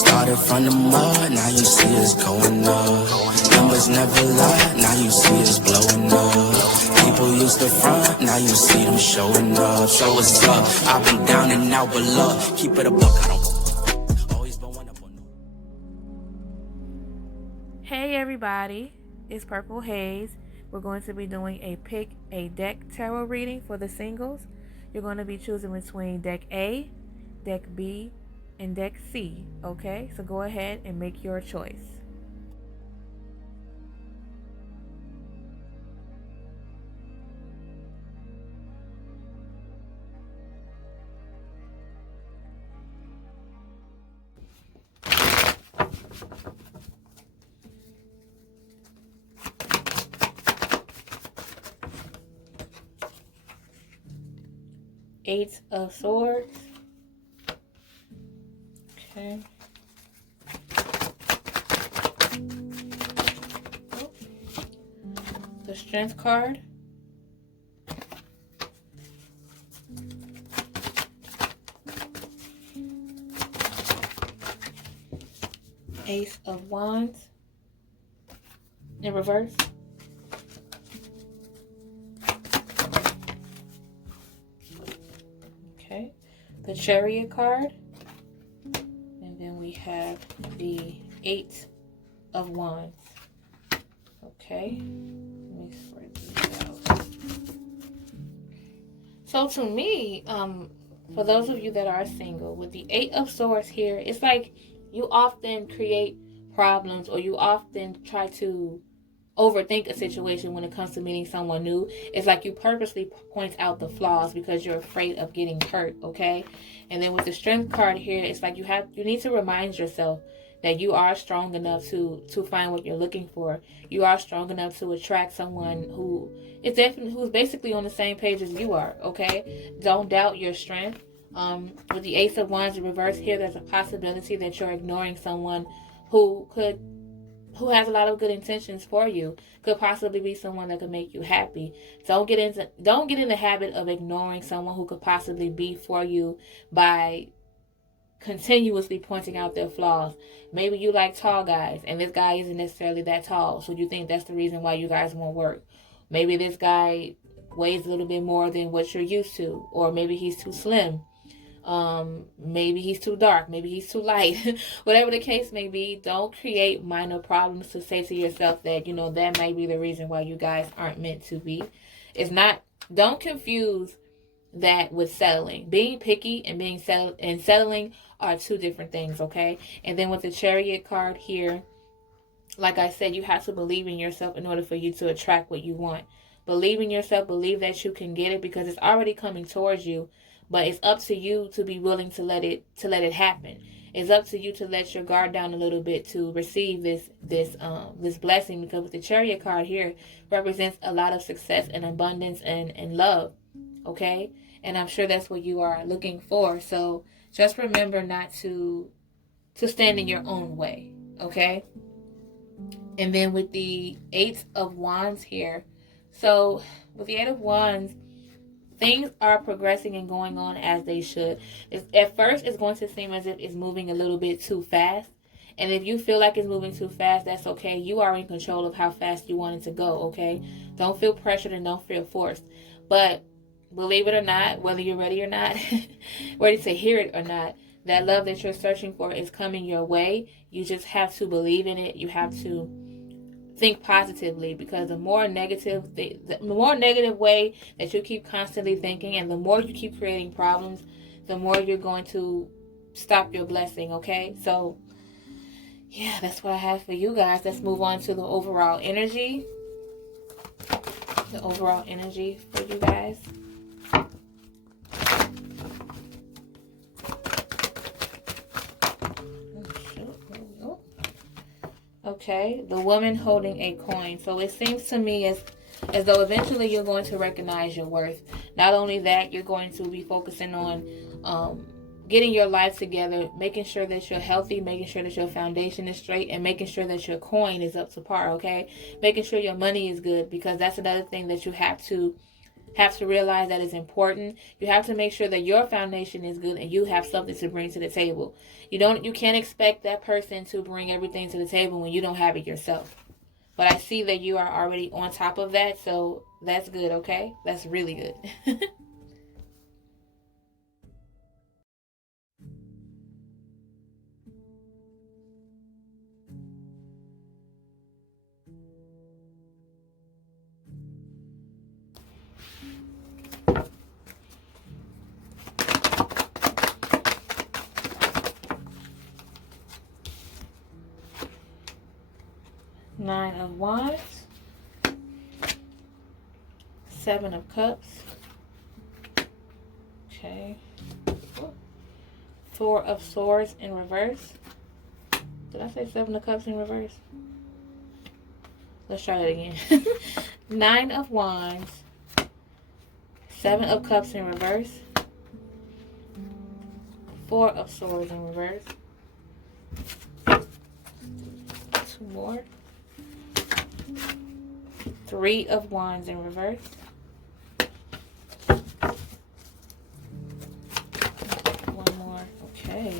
Started from the mud, now you see us going up. Numbers never lie, now you see us blowing up. People used to front, now you see them showing up. So what's up? I've been down and out, but look, keep it a buck, I don't always been one up on. Hey everybody, it's Purple Haze. We're going to be doing a pick a deck tarot reading for the singles. You're going to be choosing between deck A, deck B, and deck C, okay? So go ahead and make your choice. Eight of Swords. Okay. The Strength card. Ace of Wands. In reverse. Okay. The Chariot card. And then we have the Eight of Wands. Okay. Let me spread these out. So to me, for those of you that are single, with the Eight of Swords here, it's like you often create problems, or you often try to overthink a situation when it comes to meeting someone new. It's like you purposely point out the flaws because you're afraid of getting hurt, okay? And then with the Strength card here, it's like you need to remind yourself that you are strong enough to find what you're looking for. You are strong enough to attract someone who's basically on the same page as you are, okay? Don't doubt your strength. With the Ace of Wands in reverse here, there's a possibility that you're ignoring someone who has a lot of good intentions for you. Could possibly be someone that could make you happy. Don't get in the habit of ignoring someone who could possibly be for you by continuously pointing out their flaws. Maybe you like tall guys and this guy isn't necessarily that tall, so you think that's the reason why you guys won't work. Maybe this guy weighs a little bit more than what you're used to, or maybe he's too slim. Maybe he's too dark, maybe he's too light. Whatever the case may be, don't create minor problems to say to yourself that, that might be the reason why you guys aren't meant to be. Don't confuse that with settling. Being picky and settling are two different things, okay? And then with the Chariot card here, like I said, you have to believe in yourself in order for you to attract what you want. Believe in yourself, believe that you can get it, because it's already coming towards you. But it's up to you to be willing to let it happen. It's up to you to let your guard down a little bit to receive this blessing, because with the Chariot card here represents a lot of success and abundance and love, okay? And I'm sure that's what you are looking for. So just remember not to stand in your own way, okay? And then with the Eight of Wands here, so with the Eight of Wands, things are progressing and going on as they should. At first, it's going to seem as if it's moving a little bit too fast. And if you feel like it's moving too fast, that's okay. You are in control of how fast you want it to go, okay? Don't feel pressured and don't feel forced. But believe it or not, whether you're ready or not, ready to hear it or not, that love that you're searching for is coming your way. You just have to believe in it. You have to think positively, because the more negative way that you keep constantly thinking, and the more you keep creating problems, the more you're going to stop your blessing, okay? So yeah, that's what I have for you guys. Let's move on to the overall energy. The overall energy for you guys. Okay, the woman holding a coin. So it seems to me as though eventually you're going to recognize your worth. Not only that, you're going to be focusing on getting your life together, making sure that you're healthy, making sure that your foundation is straight, and making sure that your coin is up to par, okay? Making sure your money is good, because that's another thing that you have to have to realize that it's important. You have to make sure that your foundation is good and you have something to bring to the table. You can't expect that person to bring everything to the table when you don't have it yourself. But I see that you are already on top of that, so that's good, okay? That's really good. 9 of Wands, 7 of Cups, okay, 4 of Swords in reverse. Did I say 7 of Cups in reverse? Let's try that again. 9 of Wands, 7 of Cups in reverse, 4 of Swords in reverse, 2 more, 3 of Wands in reverse, one more, okay,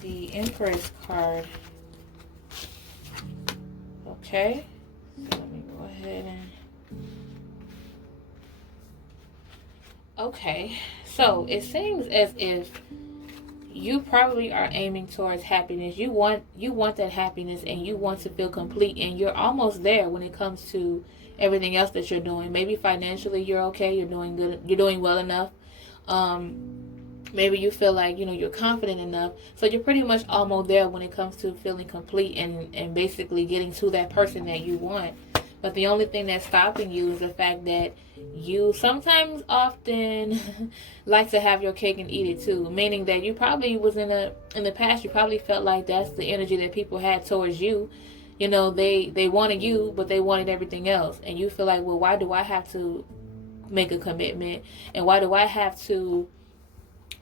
the Empress card, okay, so let me go ahead and, okay, so it seems as if you probably are aiming towards happiness. You want that happiness and you want to feel complete, and you're almost there when it comes to everything else that you're doing. Maybe financially you're okay, you're doing good, you're doing well enough. Maybe you feel like, you're confident enough. So you're pretty much almost there when it comes to feeling complete and basically getting to that person that you want. But the only thing that's stopping you is the fact that you sometimes often like to have your cake and eat it too. Meaning that you probably was in the past, you probably felt like that's the energy that people had towards you. They wanted you, but they wanted everything else. And you feel like, well, why do I have to make a commitment? And why do I have to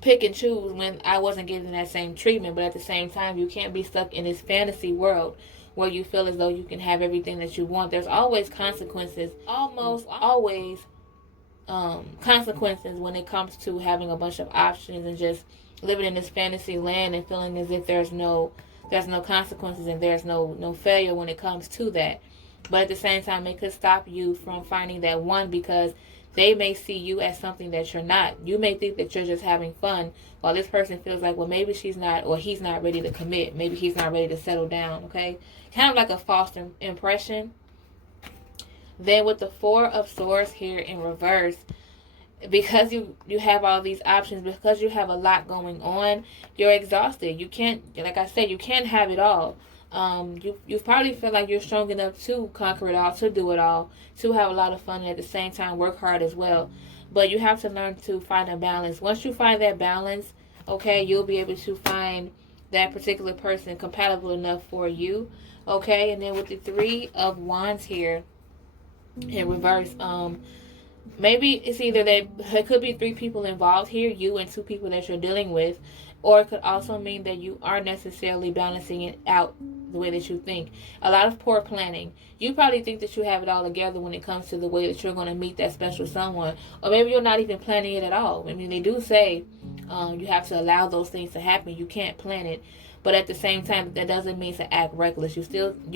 pick and choose when I wasn't given that same treatment? But at the same time, you can't be stuck in this fantasy world where you feel as though you can have everything that you want. There's always consequences, almost always consequences when it comes to having a bunch of options and just living in this fantasy land and feeling as if there's no consequences and there's no failure when it comes to that. But at the same time, it could stop you from finding that one, because they may see you as something that you're not. You may think that you're just having fun, while this person feels like, well, maybe she's not, or he's not ready to commit. Maybe he's not ready to settle down, okay? Kind of like a false impression. Then with the 4 of Swords here in reverse, because you have all these options, because you have a lot going on, you're exhausted. You can't, like I said, you can't have it all. You probably feel like you're strong enough to conquer it all, to do it all, to have a lot of fun, and at the same time work hard as well. But you have to learn to find a balance. Once you find that balance, okay, you'll be able to find that particular person compatible enough for you, okay? And then with the 3 of Wands here in reverse, maybe it's either that it could be 3 people involved here, you and 2 people that you're dealing with, or it could also mean that you aren't necessarily balancing it out the way that you think. A lot of poor planning. You probably think that you have it all together when it comes to the way that you're going to meet that special someone, or maybe you're not even planning it at all. I mean, they do say you have to allow those things to happen. You can't plan it, but at the same time, that doesn't mean to act reckless. You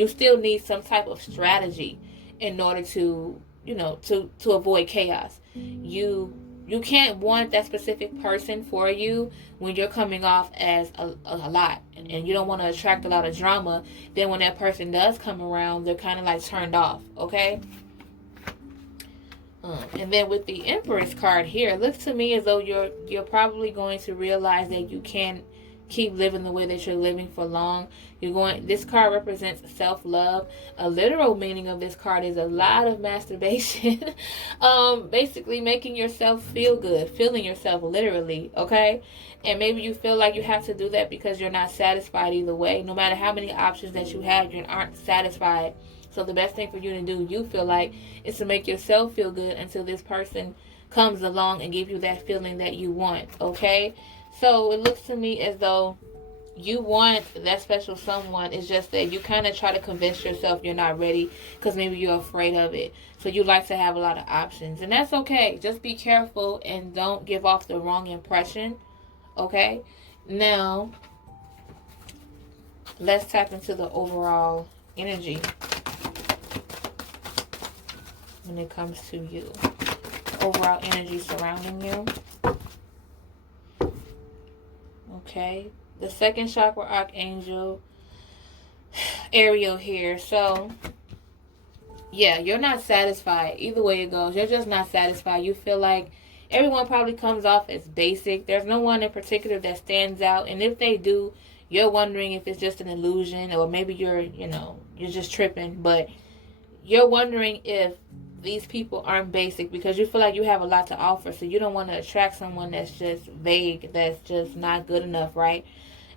still need some type of strategy in order to to avoid chaos. You can't want that specific person for you when you're coming off as a lot, and you don't want to attract a lot of drama. Then when that person does come around, they're kind of like turned off, okay? And then with the Empress card here, it looks to me as though you're probably going to realize that you can't keep living the way that you're living for long. This card represents self-love. A literal meaning of this card is a lot of masturbation. Basically making yourself feel good, feeling yourself literally, okay? And maybe you feel like you have to do that because you're not satisfied either way. No matter how many options that you have, you aren't satisfied. So the best thing for you to do, you feel like, is to make yourself feel good until this person comes along and give you that feeling that you want, okay? So it looks to me as though you want that special someone. It's just that you kind of try to convince yourself you're not ready because maybe you're afraid of it. So you like to have a lot of options, and that's okay. Just be careful and don't give off the wrong impression. Okay? Now, let's tap into the overall energy when it comes to you. Overall energy surrounding you. Okay. The second chakra archangel, Ariel here. So, yeah, you're not satisfied. Either way it goes, you're just not satisfied. You feel like everyone probably comes off as basic. There's no one in particular that stands out. And if they do, you're wondering if it's just an illusion or maybe you're just tripping. But you're wondering if these people aren't basic because you feel like you have a lot to offer. So you don't want to attract someone that's just vague, that's just not good enough, right?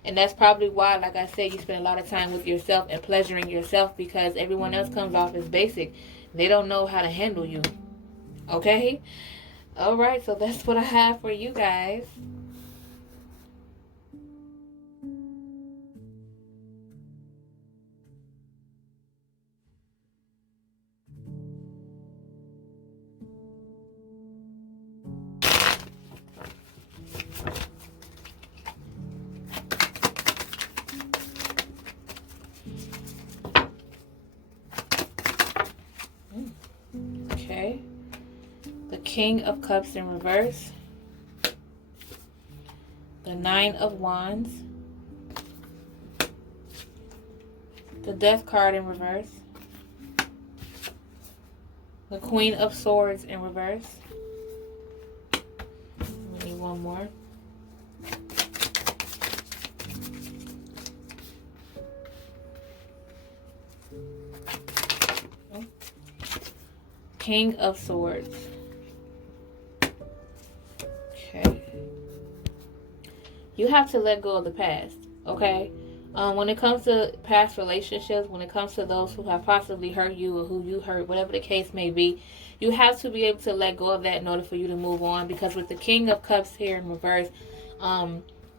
And that's probably why, like I said, you spend a lot of time with yourself and pleasuring yourself because everyone else comes off as basic. They don't know how to handle you. Okay? Alright, so that's what I have for you guys. Okay. The King of Cups in reverse. The Nine of Wands. The Death card in reverse. The Queen of Swords in reverse. We need one more. King of Swords. Okay. You have to let go of the past, okay? When it comes to past relationships, when it comes to those who have possibly hurt you or who you hurt, whatever the case may be, you have to be able to let go of that in order for you to move on. Because with the King of Cups here in reverse,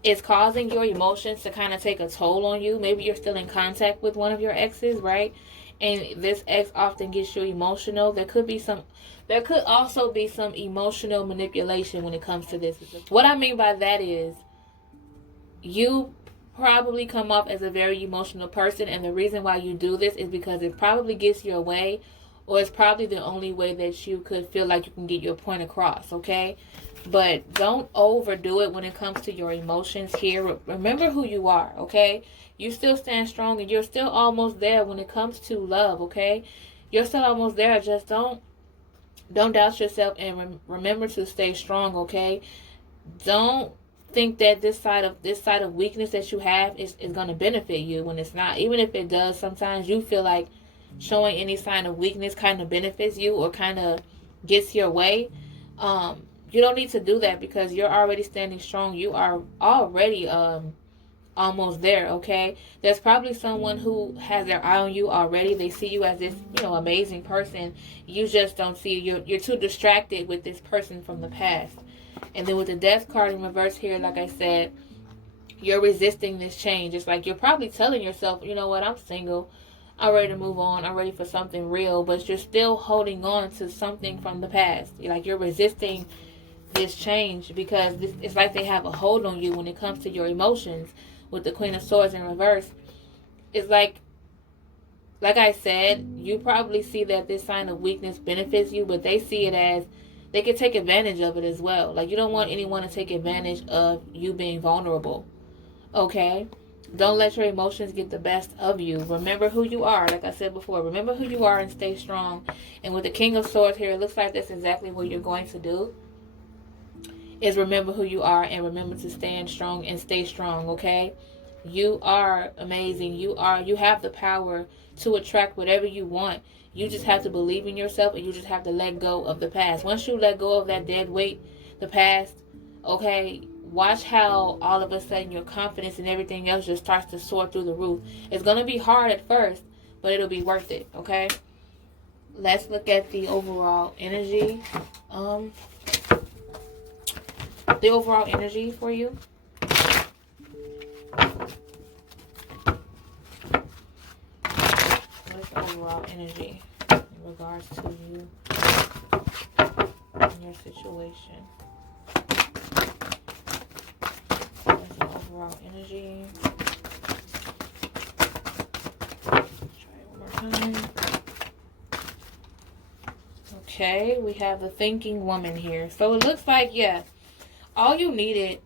it's causing your emotions to kind of take a toll on you. Maybe you're still in contact with one of your exes, right? And this ex often gets you emotional. There could also be some emotional manipulation when it comes to this. What I mean by that is you probably come off as a very emotional person, and the reason why you do this is because it probably gets your way, or it's probably the only way that you could feel like you can get your point across, okay? But don't overdo it when it comes to your emotions here. Remember who you are, okay? You still stand strong, and you're still almost there when it comes to love, okay? You're still almost there. Just don't doubt yourself, and remember to stay strong, okay? Don't think that this side of weakness that you have is going to benefit you when it's not. Even if it does, sometimes you feel like showing any sign of weakness kind of benefits you or kind of gets your way. You don't need to do that because you're already standing strong. You are already almost there, okay? There's probably someone who has their eye on you already. They see you as this, amazing person. You just don't see you're too distracted with this person from the past. And then with the Death card in reverse here, like I said, you're resisting this change. It's like you're probably telling yourself, you know what, I'm single. I'm ready to move on. I'm ready for something real. But you're still holding on to something from the past. You're resisting this change because it's like they have a hold on you when it comes to your emotions. With the Queen of Swords in reverse, it's like I said, you probably see that this sign of weakness benefits you, but they see it as they can take advantage of it as well. Like, you don't want anyone to take advantage of you being vulnerable, okay? Don't let your emotions get the best of you. Remember who you are. Like I said before, remember who you are and stay strong. And with the King of Swords here, it looks like that's exactly what you're going to do. Is remember who you are and remember to stand strong and stay strong, okay? You are amazing. You have the power to attract whatever you want. You just have to believe in yourself, and you just have to let go of the past. Once you let go of that dead weight, the past, okay, watch how all of a sudden your confidence and everything else just starts to soar through the roof. It's going to be hard at first, but it'll be worth it, okay? Let's look at the overall energy. The overall energy for you. overall energy in regards to you and your situation. What's the overall energy? Try it one more time. Okay, we have the thinking woman here. So it looks like, yeah, all you needed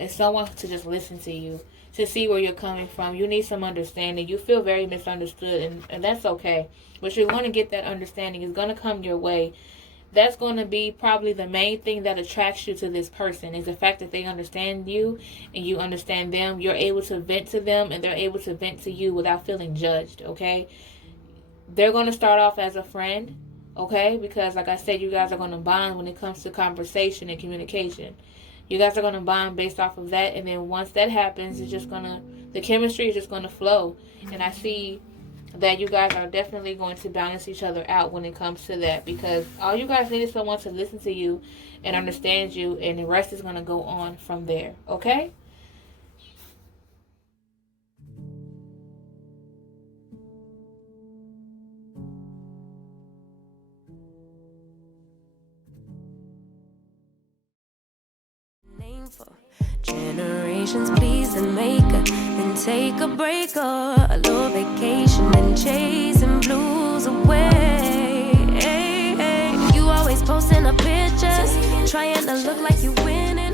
is someone to just listen to you, to see where you're coming from. You need some understanding. You feel very misunderstood, and that's okay. But you're going to get that understanding. It's going to come your way. That's going to be probably the main thing that attracts you to this person, is the fact that they understand you and you understand them. You're able to vent to them and they're able to vent to you without feeling judged, okay? They're going to start off as a friend, okay? Because like I said, you guys are going to bond when it comes to conversation and communication. You guys are going to bond based off of that. And then once that happens, it's just going to, the chemistry is just going to flow. And I see that you guys are definitely going to balance each other out when it comes to that. Because all you guys need is someone to listen to you and understand you. And the rest is going to go on from there. Okay? For generations, please and make then take a break or a little vacation and chasing blues away. You always posting up pictures, trying to look like you winning.